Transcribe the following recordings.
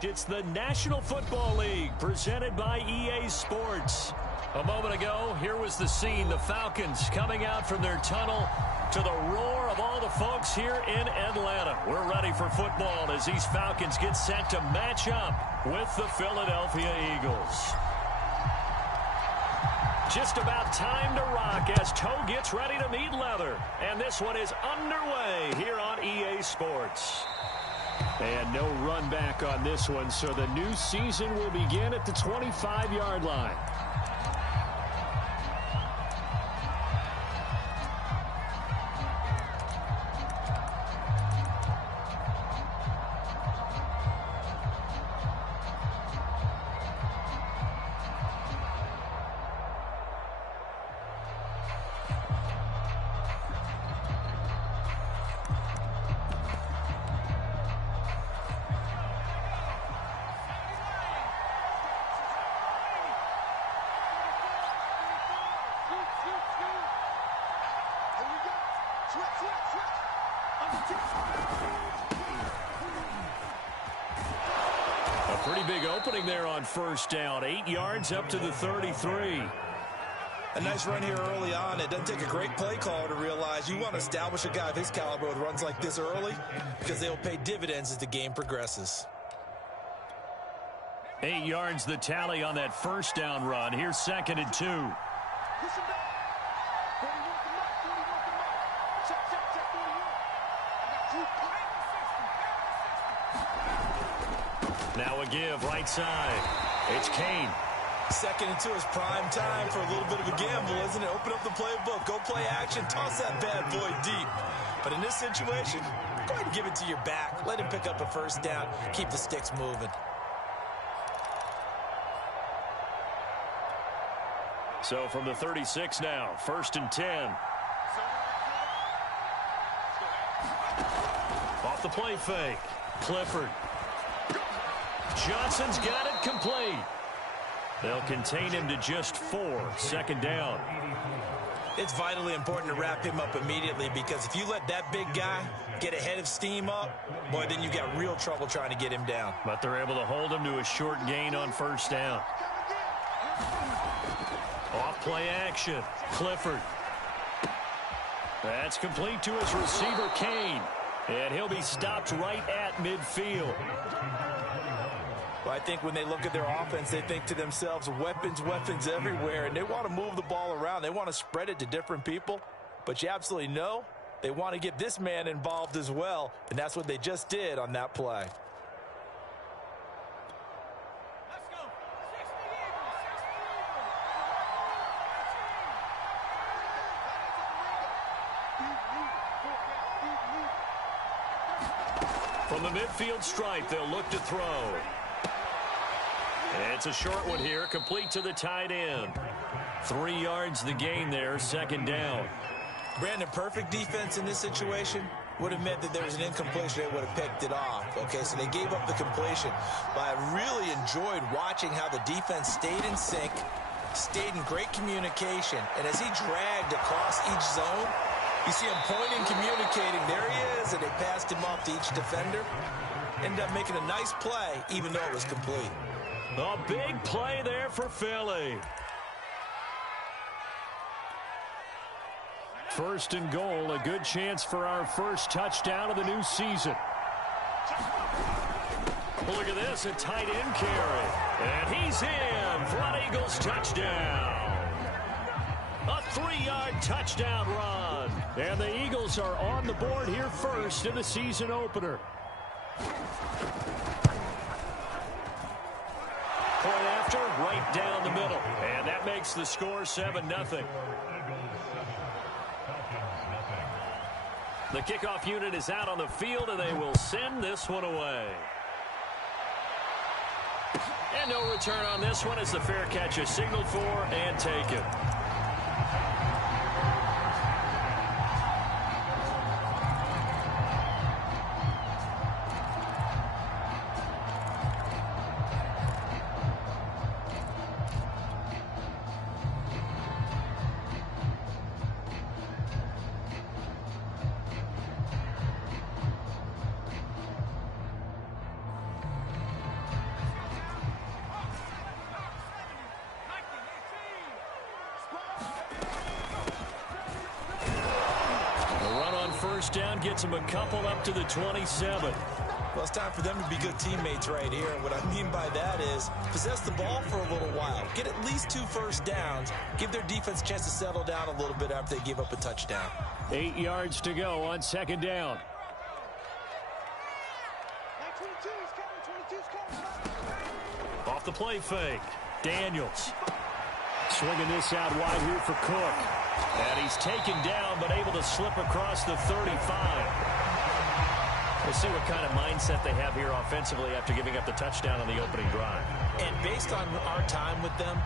It's the National Football League presented by EA Sports. A moment ago, here was the scene. The Falcons coming out from their tunnel to the roar of all the folks here in Atlanta. We're ready for football as these Falcons get set to match up with the Philadelphia Eagles. Just about time to rock as toe gets ready to meet leather. And this one is underway here on EA Sports. And no run back on this one, so the new season will begin at the 25-yard line. A pretty big opening there on first down. 8 yards up to the 33. A nice run here early on. It doesn't take a great play caller to realize you want to establish a guy of his caliber with runs like this early because they will pay dividends as the game progresses. 8 yards the tally on that first down run. Here's 2nd and 2. Now a give right side. It's Kane. 2nd and 2 is prime time for a little bit of a gamble, isn't it? Open up the playbook, go play action, toss that bad boy deep. But in this situation, go ahead and give it to your back. Let him pick up a first down. Keep the sticks moving. So from the 36 now, 1st and 10. Off the play fake. Clifford. Johnson's got it complete. They'll contain him to just 4. 2nd down. It's vitally important to wrap him up immediately because if you let that big guy get ahead of steam up, boy, then you've got real trouble trying to get him down. But they're able to hold him to a short gain on first down. Off play action. Clifford. That's complete to his receiver, Kane. And he'll be stopped right at midfield. Well, I think when they look at their offense, they think to themselves, weapons, weapons everywhere, and they want to move the ball around. They want to spread it to different people, but you absolutely know they want to get this man involved as well, and that's what they just did on that play. From the midfield stripe, they'll look to throw. And it's a short one here, complete to the tight end. 3 yards the gain there, 2nd down. Brandon, perfect defense in this situation would have meant that there was an incompletion. They would have picked it off. Okay, so they gave up the completion. But I really enjoyed watching how the defense stayed in sync, stayed in great communication. And as he dragged across each zone, you see him pointing, communicating. There he is, and they passed him off to each defender. Ended up making a nice play, even though it was complete. A big play there for Philly. 1st and goal, a good chance for our first touchdown of the new season. Look at this, a tight end carry. And he's in for an Eagles touchdown. A 3-yard touchdown run. And the Eagles are on the board here first in the season opener. Point after, right down the middle. And that makes the score 7-0. The kickoff unit is out on the field, and they will send this one away. And no return on this one as the fair catch is signaled for and taken. first down gets them a couple up to the 27. Well, it's time for them to be good teammates right here. And what I mean by that is possess the ball for a little while. Get at least 2 first downs. Give their defense a chance to settle down a little bit after they give up a touchdown. 8 yards to go on second down. Off the play fake. Daniels. Swinging this out wide here for Cook. And he's taken down but able to slip across the 35. We'll see what kind of mindset they have here offensively after giving up the touchdown on the opening drive. And based on our time with them,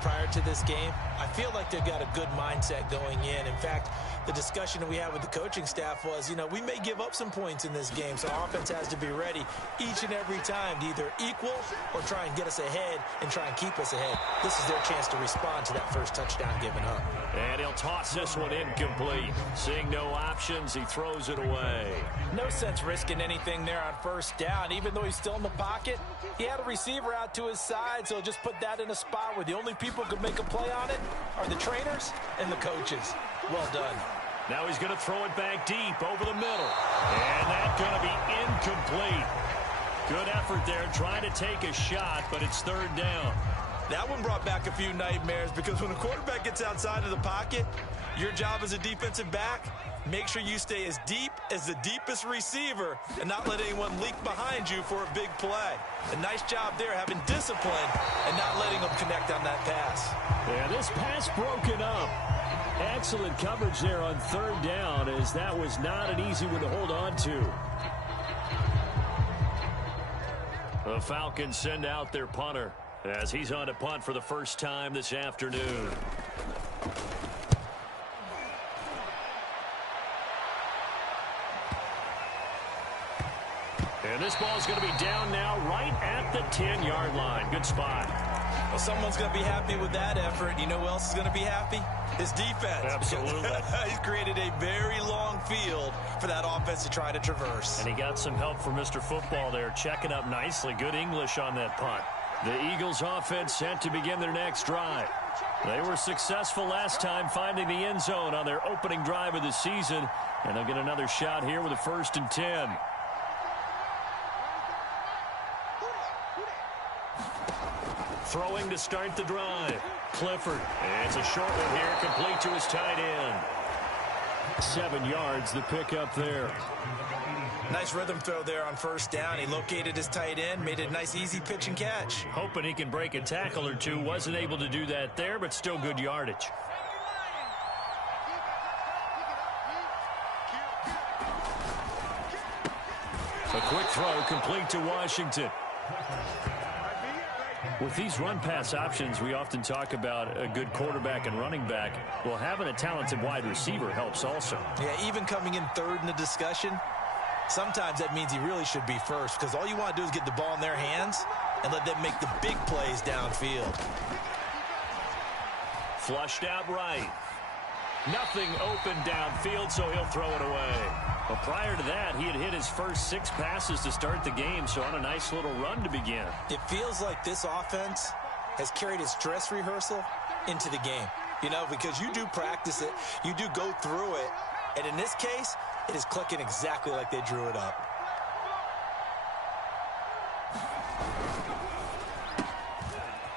prior to this game, I feel like they've got a good mindset going in. In fact, the discussion that we had with the coaching staff was, we may give up some points in this game, so our offense has to be ready each and every time to either equal or try and get us ahead and try and keep us ahead. This is their chance to respond to that first touchdown given up. And he'll toss this one incomplete. Seeing no options, he throws it away. No sense risking anything there on first down. Even though he's still in the pocket, he had a receiver out to his side, so just put that in a spot where the only people who can make a play on it are the trainers and the coaches. Well done. Now he's going to throw it back deep over the middle. And that's going to be incomplete. Good effort there trying to take a shot, but it's third down. That one brought back a few nightmares because when a quarterback gets outside of the pocket, your job as a defensive back, make sure you stay as deep as the deepest receiver and not let anyone leak behind you for a big play. A nice job there having discipline and not letting them connect on that pass. Yeah, this pass broken up. Excellent coverage there on third down, as that was not an easy one to hold on to. The Falcons send out their punter as he's on to punt for the first time this afternoon. And this ball is going to be down now right at the 10-yard line. Good spot. Well, someone's going to be happy with that effort. You know who else is going to be happy? His defense. Absolutely. He's created a very long field for that offense to try to traverse. And he got some help from Mr. Football there, checking up nicely. Good English on that punt. The Eagles offense set to begin their next drive. They were successful last time finding the end zone on their opening drive of the season. And they'll get another shot here with a 1st and 10. Throwing to start the drive. Clifford. It's a short one here, complete to his tight end. 7 yards, the pickup there. Nice rhythm throw there on first down. He located his tight end, made it a nice easy pitch and catch. Hoping he can break a tackle or two. Wasn't able to do that there, but still good yardage. A quick throw complete to Washington. With these run-pass options, we often talk about a good quarterback and running back. Well, having a talented wide receiver helps also. Yeah, even coming in third in the discussion, sometimes that means he really should be first because all you want to do is get the ball in their hands and let them make the big plays downfield. Flushed out right. Nothing open downfield, so he'll throw it away. Well, prior to that, he had hit his first 6 passes to start the game, so on a nice little run to begin. It feels like this offense has carried its dress rehearsal into the game. Because you do practice it, you do go through it, and in this case, it is clicking exactly like they drew it up.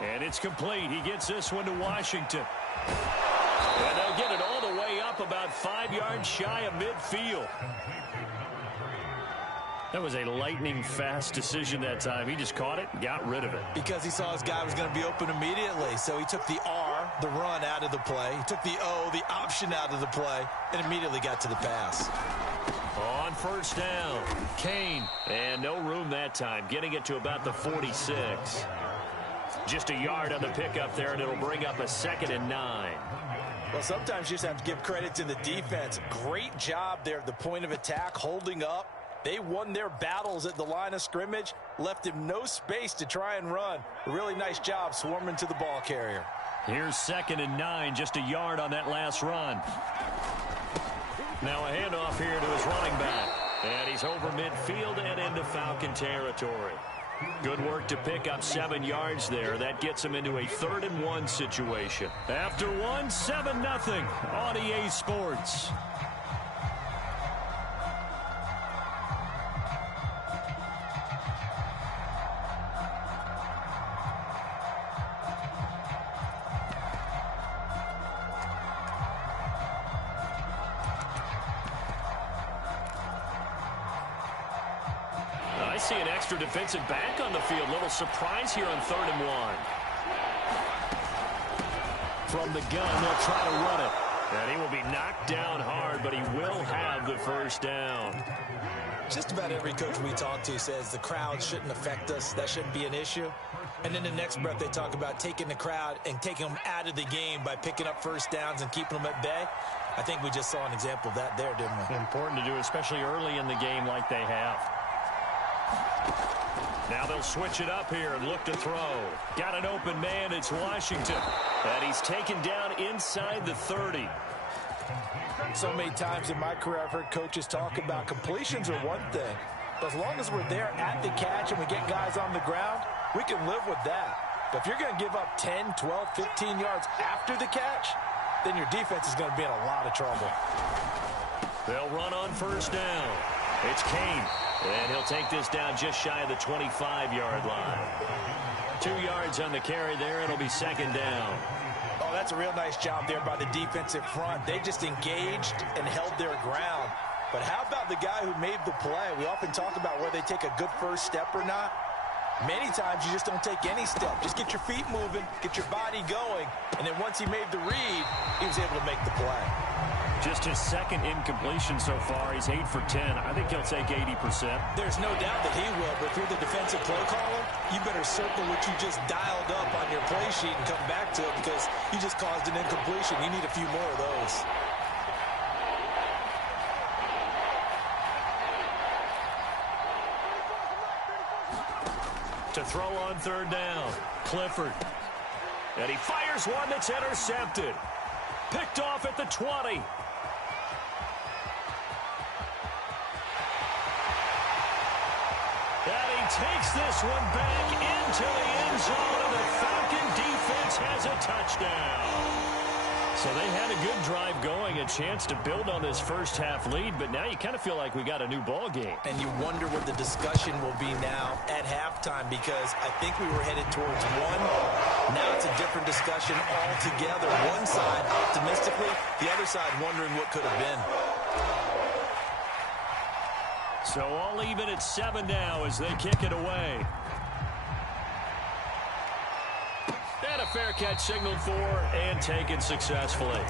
And it's complete. He gets this one to Washington. And they'll get it all the way up about 5 yards shy of midfield. That was a lightning-fast decision that time. He just caught it and got rid of it. Because he saw his guy was going to be open immediately. So he took the R, the run, out of the play. He took the O, the option, out of the play, and immediately got to the pass. On first down, Kane. And no room that time, getting it to about the 46. Just a yard on the pickup there, and it'll bring up a 2nd and 9. Well, sometimes you just have to give credit to the defense. Great job there at the point of attack, holding up. They won their battles at the line of scrimmage, left him no space to try and run. A really nice job swarming to the ball carrier. Here's 2nd and 9, just a yard on that last run. Now a handoff here to his running back. And he's over midfield and into Falcon territory. Good work to pick up 7 yards there. That gets him into a 3rd and 1 situation. After one, 7-0 on EA Sports. see an extra defensive back on the field. Little surprise here on 3rd and 1. From the gun, they'll try to run it. And he will be knocked down hard, but he will have the first down. Just about every coach we talk to says the crowd shouldn't affect us. That shouldn't be an issue. And in the next breath, they talk about taking the crowd and taking them out of the game by picking up first downs and keeping them at bay. I think we just saw an example of that there, didn't we? Important to do, especially early in the game like they have. Now they'll switch it up here and look to throw. Got an open man. It's Washington. And he's taken down inside the 30. So many times in my career, I've heard coaches talk about completions are one thing. But as long as we're there at the catch and we get guys on the ground, we can live with that. But if you're going to give up 10, 12, 15 yards after the catch, then your defense is going to be in a lot of trouble. They'll run on first down. It's Kane. And he'll take this down just shy of the 25-yard line. 2 yards on the carry there. It'll be 2nd down. Oh, that's a real nice job there by the defensive front. They just engaged and held their ground. But how about the guy who made the play? We often talk about whether they take a good first step or not. Many times you just don't take any step. Just get your feet moving, get your body going, and then once he made the read, he was able to make the play. Just his 2nd incompletion so far. He's 8 for 10. I think he'll take 80%. There's no doubt that he will, but if you're the defensive play caller, you better circle what you just dialed up on your play sheet and come back to it because you just caused an incompletion. You need a few more of those. To throw on 3rd down, Clifford. And he fires one that's intercepted. Picked off at the 20. And he takes this one back into the end zone, and the Falcon defense has a touchdown. So they had a good drive going, a chance to build on this first half lead, but now you kind of feel like we got a new ball game. And you wonder what the discussion will be now at halftime because I think we were headed towards one. Now it's a different discussion altogether. One side optimistically, the other side wondering what could have been. So all even at 7 now as they kick it away. And a fair catch signaled for and taken successfully.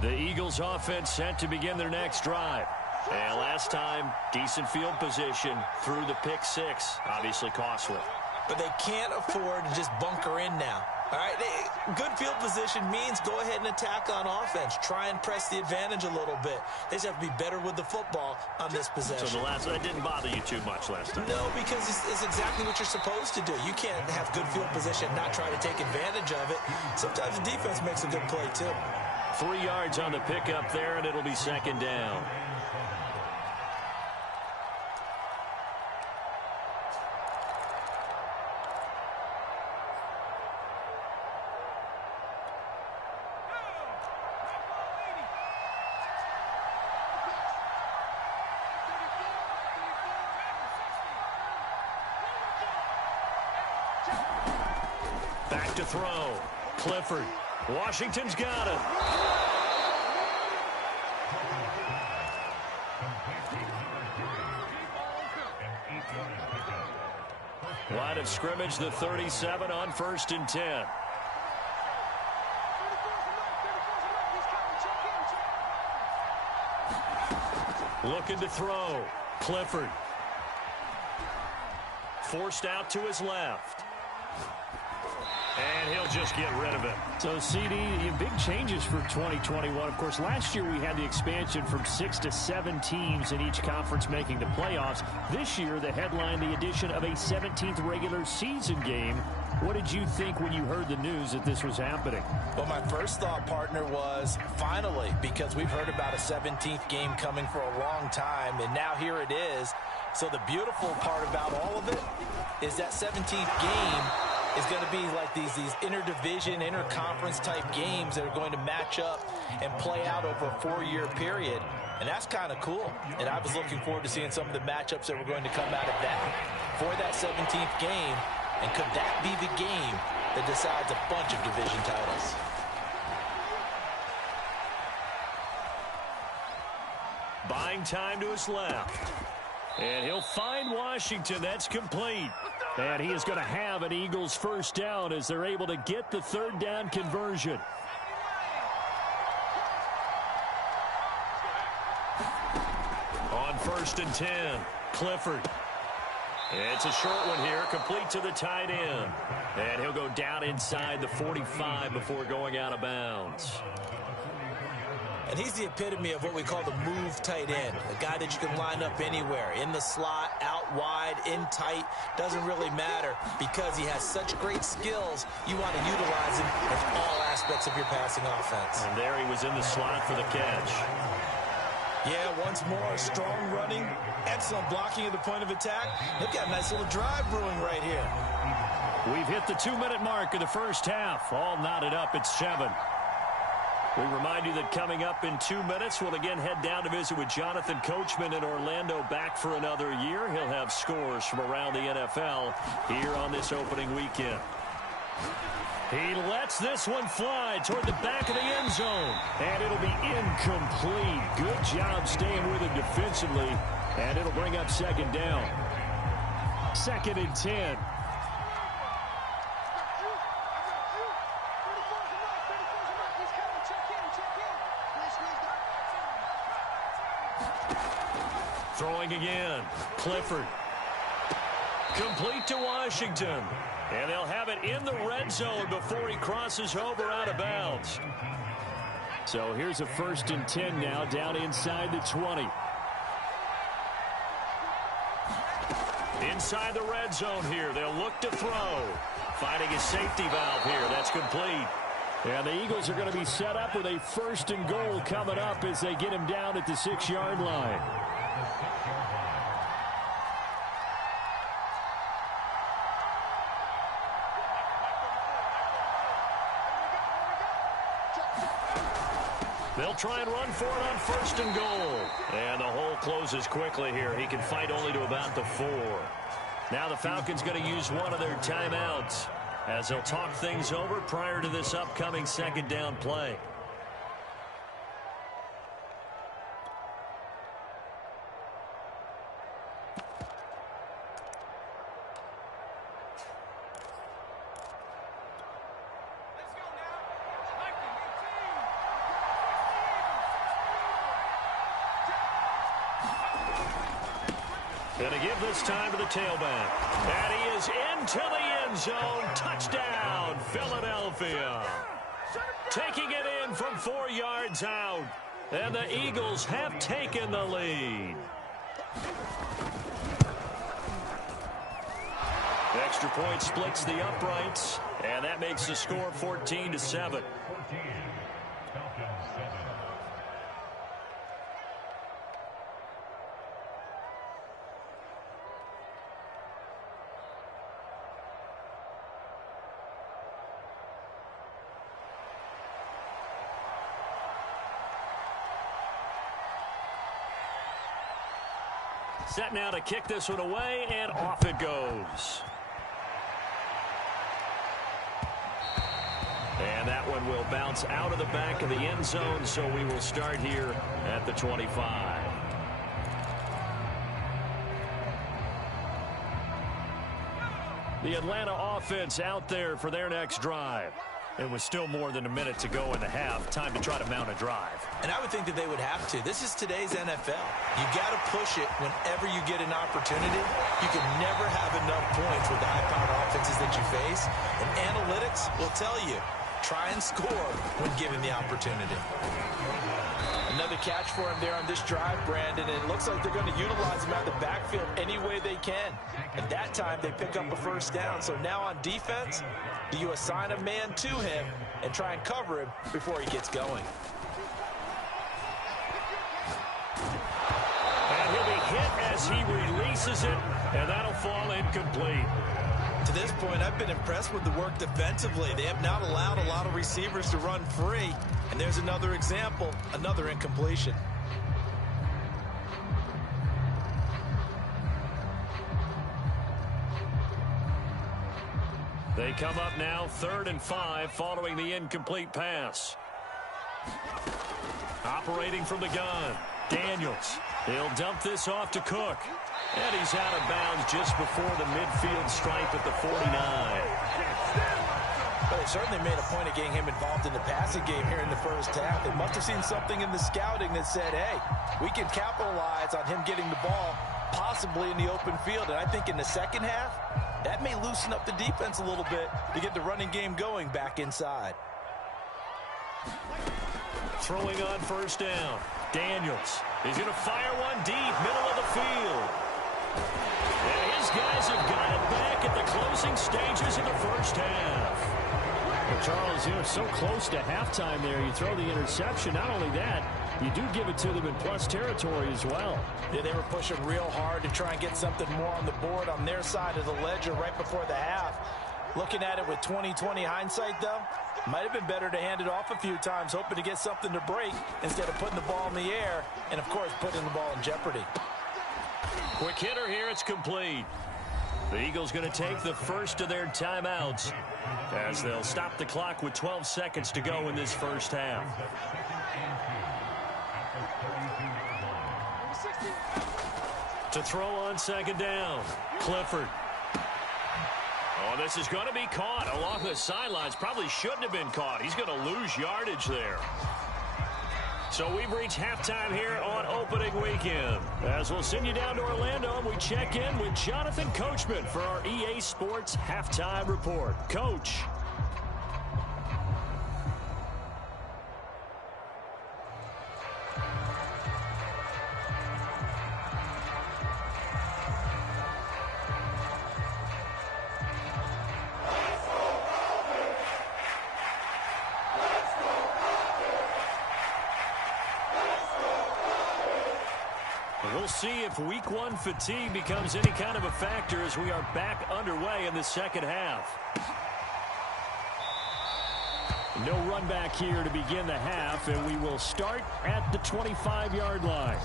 The Eagles offense set to begin their next drive. And last time, decent field position through the pick 6. Obviously costly. But they can't afford to just bunker in now. All right, good field position means go ahead and attack on offense. Try and press the advantage a little bit. They just have to be better with the football on this possession. So that didn't bother you too much last time? No, because it's exactly what you're supposed to do. You can't have good field position and not try to take advantage of it. Sometimes the defense makes a good play, too. 3 yards on the pickup there, and it'll be 2nd down. Back to throw. Clifford. Washington's got it. Line of scrimmage, the 37 on 1st and 10. Looking to throw. Clifford. Forced out to his left. And he'll just get rid of it. So, CD, big changes for 2021. Of course, last year we had the expansion from 6 to 7 teams in each conference making the playoffs. This year, the headline, the addition of a 17th regular season game. What did you think when you heard the news that this was happening? Well, my first thought, partner, was finally, because we've heard about a 17th game coming for a long time, and now here it is. So the beautiful part about all of it is that 17th game is going to be like these interdivision, interconference type games that are going to match up and play out over a 4-year period. And that's kind of cool. And I was looking forward to seeing some of the matchups that were going to come out of that for that 17th game. And could that be the game that decides a bunch of division titles? Buying time to his left. And he'll find Washington. That's complete. And he is going to have an Eagles first down as they're able to get the third down conversion. On 1st and 10, Clifford. It's a short one here, complete to the tight end. And he'll go down inside the 45 before going out of bounds. And he's the epitome of what we call the move tight end. A guy that you can line up anywhere, in the slot, out wide, in tight. Doesn't really matter because he has such great skills. You want to utilize him in all aspects of your passing offense. And there he was in the slot for the catch. Yeah, once more, strong running, excellent blocking at the point of attack. They've got a nice little drive brewing right here. We've hit the 2-minute mark of the first half. All knotted up at 7. We remind you that coming up in 2 minutes, we'll again head down to visit with Jonathan Coachman in Orlando, back for another year. He'll have scores from around the NFL here on this opening weekend. He lets this one fly toward the back of the end zone. And it'll be incomplete. Good job staying with it defensively. And it'll bring up second down. 2nd and 10. Throwing again. Clifford. Complete to Washington. And they'll have it in the red zone before he crosses over out of bounds. So here's a 1st and 10 now, down inside the 20. Inside the red zone here. They'll look to throw. Finding a safety valve here. That's complete. And the Eagles are going to be set up with a 1st and goal coming up as they get him down at the 6-yard line. They'll try and run for it on 1st and goal. And the hole closes quickly here. He can fight only to about the 4. Now the Falcons going to use one of their timeouts as they'll talk things over prior to this upcoming 2nd down play. Going to give this time to the tailback. And he is into the end zone. Touchdown, Philadelphia. Taking it in from 4 yards out. And the Eagles have taken the lead. The extra point splits the uprights. And that makes the score 14-7. Set now to kick this one away, and off it goes. And that one will bounce out of the back of the end zone, so we will start here at the 25. The Atlanta offense out there for their next drive. It was still more than a minute to go in the half. Time to try to mount a drive. And I would think that they would have to. This is today's NFL. You got to push it whenever you get an opportunity. You can never have enough points with the high-powered offenses that you face. And analytics will tell you, try and score when given the opportunity. Another catch for him there on this drive, Brandon, and it looks like they're going to utilize him out of the backfield any way they can. At that time, they pick up a 1st down. So now on defense, do you assign a man to him and try and cover him before he gets going? And he'll be hit as he releases it, and that'll fall incomplete. To this point, I've been impressed with the work defensively. They have not allowed a lot of receivers to run free. And there's another example, another incompletion. They come up now 3rd and 5 following the incomplete pass. Operating from the gun, Daniels. He'll dump this off to Cook. And he's out of bounds just before the midfield stripe at the 49. But they certainly made a point of getting him involved in the passing game here in the first half. They must have seen something in the scouting that said, hey, we can capitalize on him getting the ball possibly in the open field. And I think in the second half, that may loosen up the defense a little bit to get the running game going back inside. Throwing on first down, Daniels. He's going to fire one deep, middle of the field. And his guys have got it back at the closing stages of the first half. Well, Charles, you're so close to halftime there. You throw the interception. Not only that, you do give it to them in plus territory as well. Yeah, they were pushing real hard to try and get something more on the board on their side of the ledger right before the half. Looking at it with 20/20 hindsight, though, might have been better to hand it off a few times, hoping to get something to break instead of putting the ball in the air and, of course, putting the ball in jeopardy. Quick hitter here, it's complete. The Eagles going to take the first of their timeouts as they'll stop the clock with 12 seconds to go in this first half. To throw on second down, Clifford. Oh, this is going to be caught along the sidelines. Probably shouldn't have been caught. He's going to lose yardage there. So we've reached halftime here on opening weekend. As we'll send you down to Orlando, and we check in with Jonathan Coachman for our EA Sports Halftime Report. Coach. We'll see if week one fatigue becomes any kind of a factor as we are back underway in the second half. No run back here to begin the half, and we will start at the 25-yard line.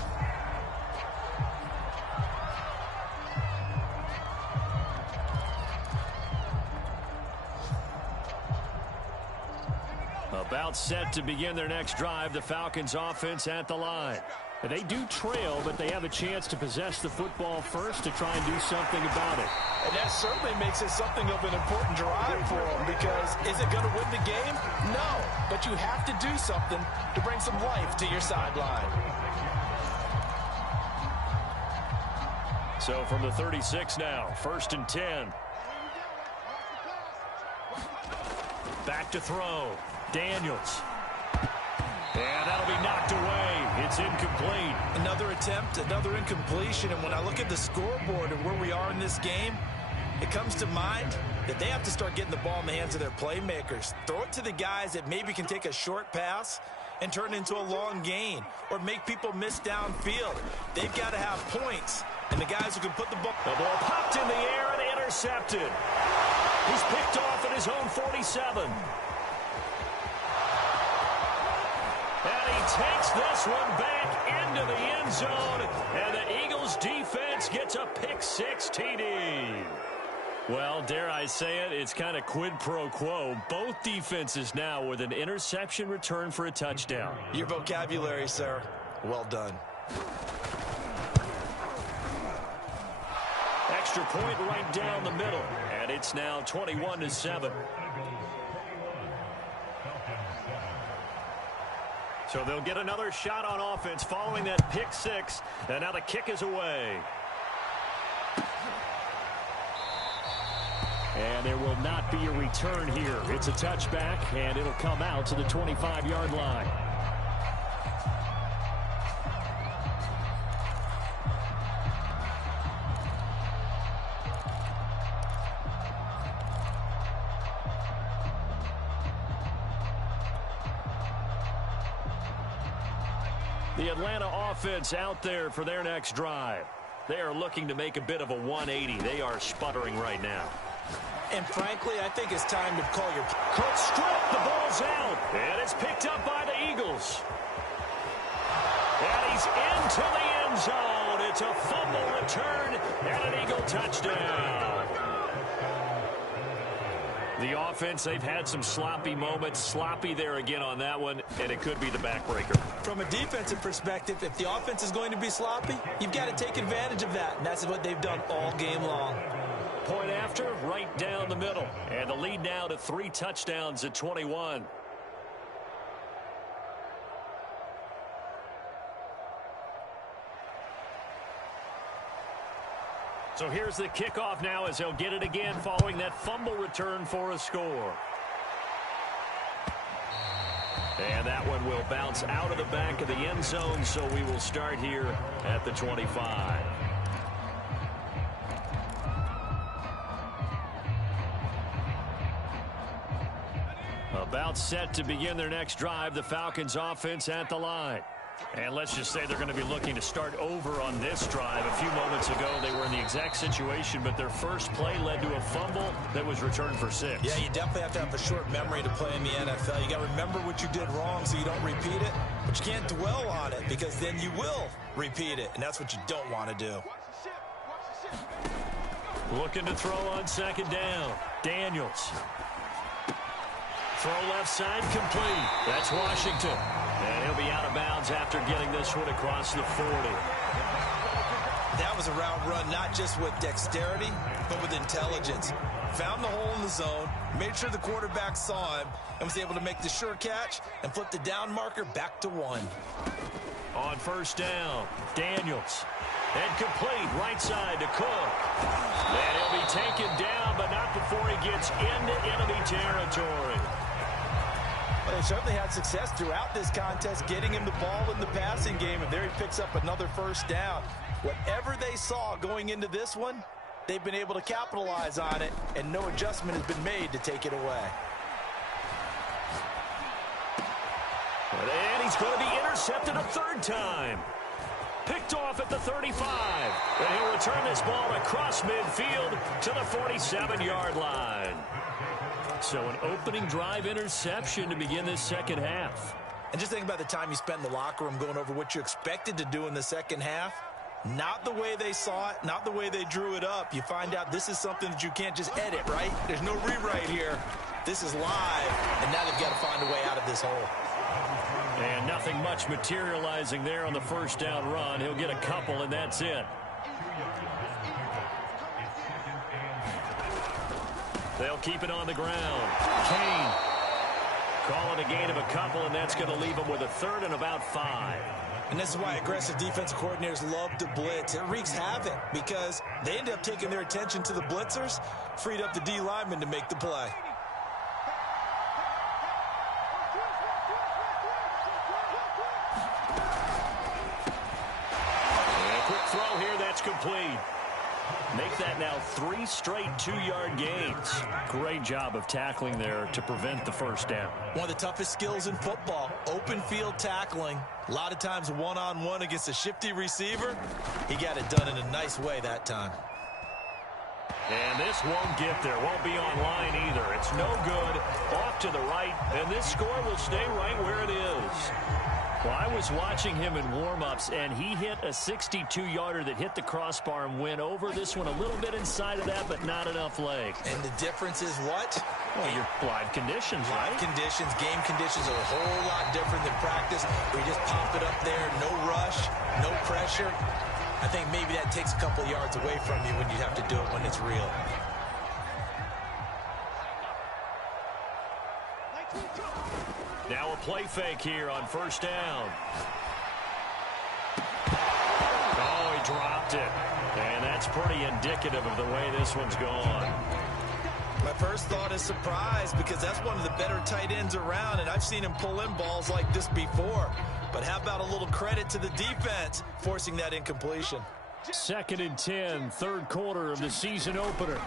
About set to begin their next drive, the Falcons offense at the line. They do trail, but they have a chance to possess the football first to try and do something about it. And that certainly makes it something of an important drive for them, because is it going to win the game? No, but you have to do something to bring some life to your sideline. So from the 36 now, 1st and 10. Back to throw. Daniels. And that'll be knocked away. It's incomplete. Another attempt, another incompletion. And when I look at the scoreboard and where we are in this game, it comes to mind that they have to start getting the ball in the hands of their playmakers. Throw it to the guys that maybe can take a short pass and turn it into a long gain or make people miss downfield. They've got to have points. And the guys who can put the ball popped in the air and intercepted. He's picked off at his own 47. And he takes this one back into the end zone, and the Eagles defense gets a pick-six TD. Well, dare I say it, it's kind of quid pro quo. Both defenses now with an interception return for a touchdown. Your vocabulary, sir. Well done. Extra point right down the middle, and it's now 21-7. So they'll get another shot on offense following that pick six. And now the kick is away. And there will not be a return here. It's a touchback, and it'll come out to the 25-yard line. The Atlanta offense out there for their next drive. They are looking to make a bit of a 180. They are sputtering right now. And frankly, I think it's time to call your... Quick strip, the ball's out. And it's picked up by the Eagles. And he's into the end zone. It's a fumble return and an Eagle touchdown. The offense, they've had some sloppy moments. Sloppy there again on that one, and it could be the backbreaker. From a defensive perspective, if the offense is going to be sloppy, you've got to take advantage of that, and that's what they've done all game long. Point after, right down the middle. And the lead now to 3 touchdowns at 21. So here's the kickoff now as he'll get it again following that fumble return for a score. And that one will bounce out of the back of the end zone, so we will start here at the 25. About set to begin their next drive, the Falcons offense at the line. And let's just say they're going to be looking to start over on this drive. A few moments ago, they were in the exact situation, but their first play led to a fumble that was returned for 6. Yeah, you definitely have to have a short memory to play in the NFL. You got to remember what you did wrong so you don't repeat it, but you can't dwell on it because then you will repeat it, and that's what you don't want to do. Looking to throw on second down. Daniels. Throw left side complete. That's Washington. And he'll be out of bounds after getting this one across the 40. That was a route run not just with dexterity, but with intelligence. Found the hole in the zone, made sure the quarterback saw him, and was able to make the sure catch and flip the down marker back to 1. On first down, Daniels. And complete, right side to Cook. And he'll be taken down, but not before he gets into enemy territory. They certainly had success throughout this contest, getting him the ball in the passing game, and there he picks up another first down. Whatever they saw going into this one, they've been able to capitalize on it, and no adjustment has been made to take it away. And he's going to be intercepted a third time. Picked off at the 35. And he'll return this ball across midfield to the 47-yard line. So an opening drive interception to begin this second half. And just think about the time you spent in the locker room going over what you expected to do in the second half. Not the way they saw it, not the way they drew it up. You find out this is something that you can't just edit, right? There's no rewrite here. This is live, and now they've got to find a way out of this hole. And nothing much materializing there on the first down run. He'll get a couple, and that's it. They'll keep it on the ground. Kane calling a gain of a couple, and that's going to leave him with a third and about 5. And this is why aggressive defensive coordinators love to blitz. It wreaks havoc because they end up taking their attention to the blitzers, freed up the D lineman to make the play. And a quick throw here, that's complete. Make that now 3 straight 2-yard gains. Great job of tackling there to prevent the first down. One of the toughest skills in football, open field tackling. A lot of times one-on-one against a shifty receiver. He got it done in a nice way that time. And this won't get there. Won't be online either. It's no good. Off to the right. And this score will stay right where it is. Well, I was watching him in warm-ups, and he hit a 62-yarder that hit the crossbar and went over. This one a little bit inside of that, but not enough leg. And the difference is what? Well, your live conditions, right? Live conditions, game conditions are a whole lot different than practice. Where you just pop it up there, no rush, no pressure. I think maybe that takes a couple yards away from you when you have to do it when it's real. Now a play fake here on first down. Oh, he dropped it. And that's pretty indicative of the way this one's gone. My first thought is surprise because that's one of the better tight ends around, and I've seen him pull in balls like this before. But how about a little credit to the defense forcing that incompletion? 2nd and 10, third quarter of the season opener.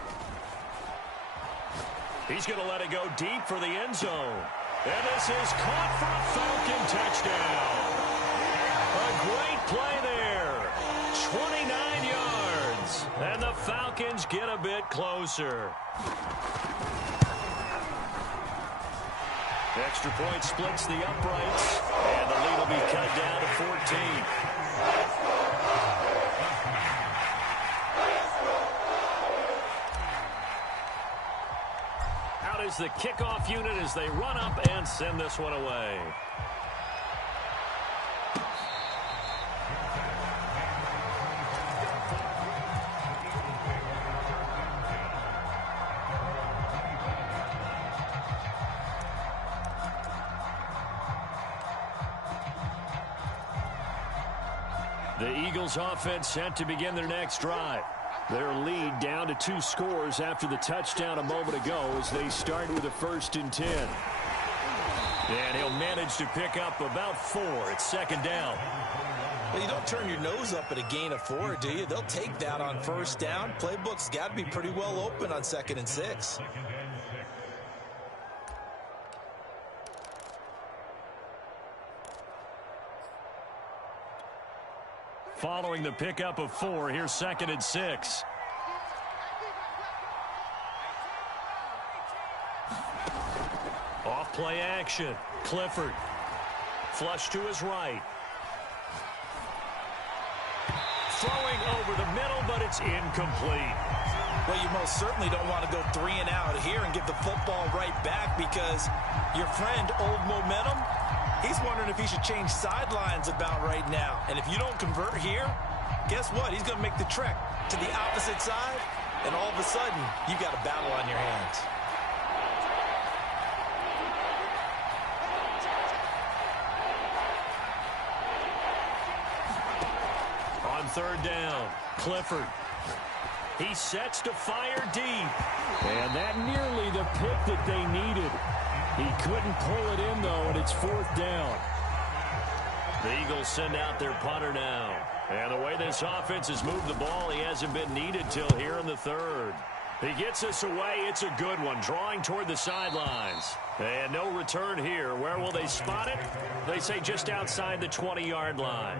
He's going to let it go deep for the end zone. And this is caught for a Falcon touchdown. A great play there. 29 yards. And the Falcons edge get a bit closer. Extra point splits the uprights, and the lead will be cut down to 14. Out is the kickoff unit as they run up and send this one away. The Eagles offense set to begin their next drive. Their lead down to 2 scores after the touchdown a moment ago as they start with a 1st and 10. And he'll manage to pick up about 4. It's 2nd down. Well, you don't turn your nose up at a gain of 4, do you? They'll take that on 1st down. Playbook's got to be pretty well open on 2nd and 6. Following the pickup of 4, here's 2nd and 6. Off play action. Clifford. Flush to his right. Throwing over the middle, but it's incomplete. Well, you most certainly don't want to go 3 and out here and give the football right back because your friend, Old Momentum, he's wondering if he should change sidelines about right now. And if you don't convert here, guess what? He's going to make the trek to the opposite side, and all of a sudden, you've got a battle on your hands. On 3rd down, Clifford. He sets to fire deep. And that nearly the pick that they needed. He couldn't pull it in, though, and it's 4th down. The Eagles send out their punter now. And the way this offense has moved the ball, he hasn't been needed till here in the 3rd. He gets us away. It's a good one, drawing toward the sidelines. And no return here. Where will they spot it? They say just outside the 20-yard line.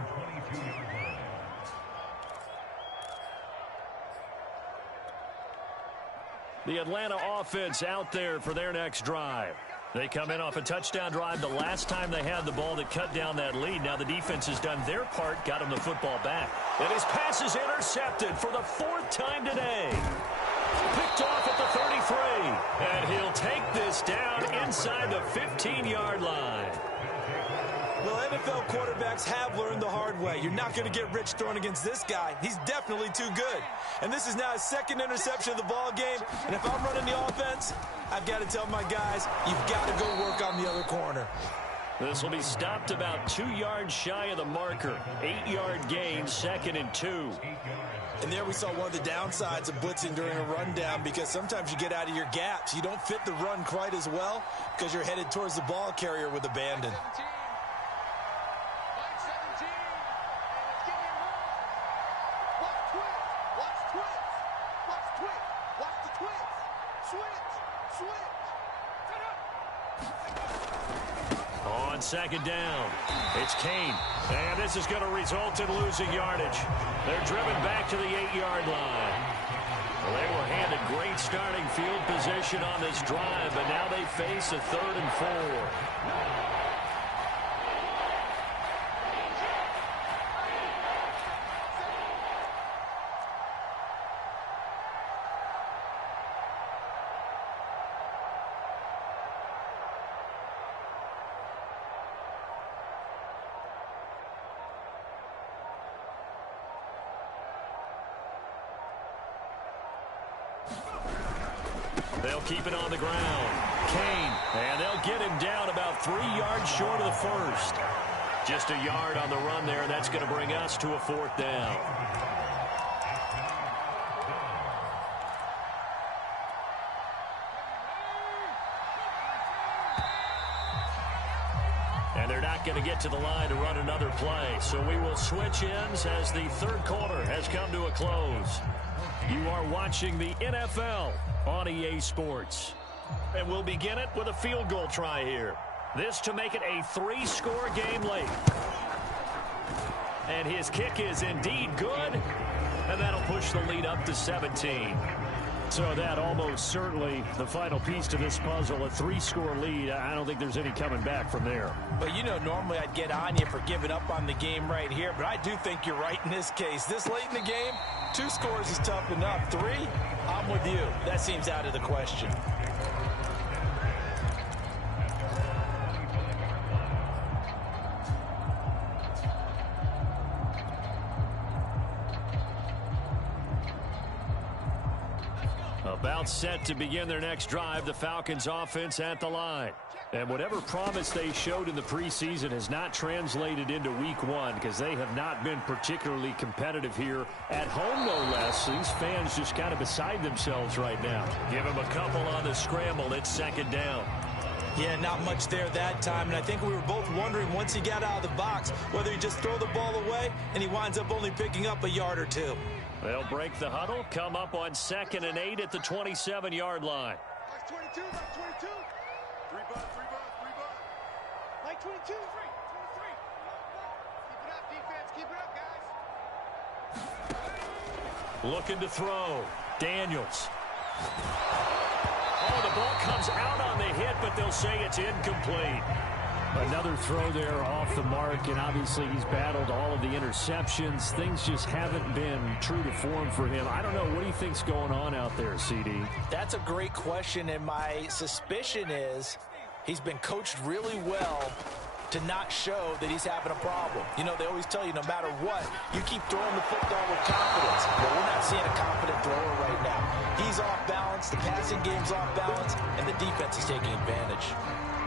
The Atlanta offense out there for their next drive. They come in off a touchdown drive the last time they had the ball that cut down that lead. Now the defense has done their part, got him the football back. And his pass is intercepted for the 4th time today. Picked off at the 33. And he'll take this down inside the 15-yard line. Well, NFL quarterbacks have learned the hard way. You're not going to get rich throwing against this guy. He's definitely too good. And this is now his 2nd interception of the ball game. And if I'm running the offense, I've got to tell my guys, you've got to go work on the other corner. This will be stopped about 2 yards shy of the marker. 8-yard gain, 2nd and 2. And there we saw one of the downsides of blitzing during a rundown because sometimes you get out of your gaps. You don't fit the run quite as well because you're headed towards the ball carrier with abandon. On 2nd down, it's Kane. And this is going to result in losing yardage. They're driven back to the 8-yard line. Well, they were handed great starting field position on this drive, but now they face a 3rd and 4. They'll keep it on the ground. Kane, and they'll get him down about 3 yards short of the 1st. Just a yard on the run there, and that's going to bring us to a 4th down. And they're not going to get to the line to run another play, so we will switch ends as the 3rd quarter has come to a close. You are watching the NFL on EA Sports. And we'll begin it with a field goal try here. This to make it a 3-score game late. And his kick is indeed good. And that'll push the lead up to 17. So that almost certainly the final piece to this puzzle, a 3-score lead. I don't think there's any coming back from there. But, you know, normally I'd get on you for giving up on the game right here, but I do think you're right in this case. This late in the game, 2 scores is tough enough. 3, I'm with you. That seems out of the question. About set to begin their next drive, the Falcons offense at the line. And whatever promise they showed in the preseason has not translated into week 1 because they have not been particularly competitive here at home, no less. These fans just kind of beside themselves right now. Give him a couple on the scramble. It's 2nd down. Yeah, not much there that time, and I think we were both wondering once he got out of the box whether he just throw the ball away and he winds up only picking up a yard or 2. They'll break the huddle, come up on 2nd and 8 at the 27-yard line. Like 22, like 22. 3 bucks. Like 22, 3. Keep it up, defense. Keep it up, guys. Looking to throw. Daniels. Oh, the ball comes out on the hit, but they'll say it's incomplete. Another throw there off the mark, and obviously he's battled all of the interceptions. Things just haven't been true to form for him. I don't know. What do you think's going on out there, CD? That's a great question, and my suspicion is he's been coached really well to not show that he's having a problem. You know, they always tell you no matter what, you keep throwing the football with confidence. But we're not seeing a confident thrower right now. He's off balance, the passing game's off balance, and the defense is taking advantage.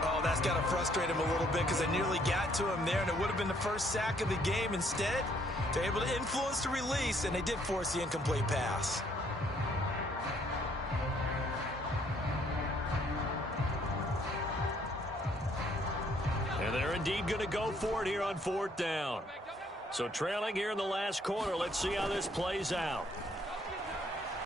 Oh, that's got to frustrate him a little bit because they nearly got to him there, and it would have been the first sack of the game. Instead, they're able to influence the release, and they did force the incomplete pass. And they're indeed going to go for it here on 4th down. So trailing here in the last quarter, let's see how this plays out.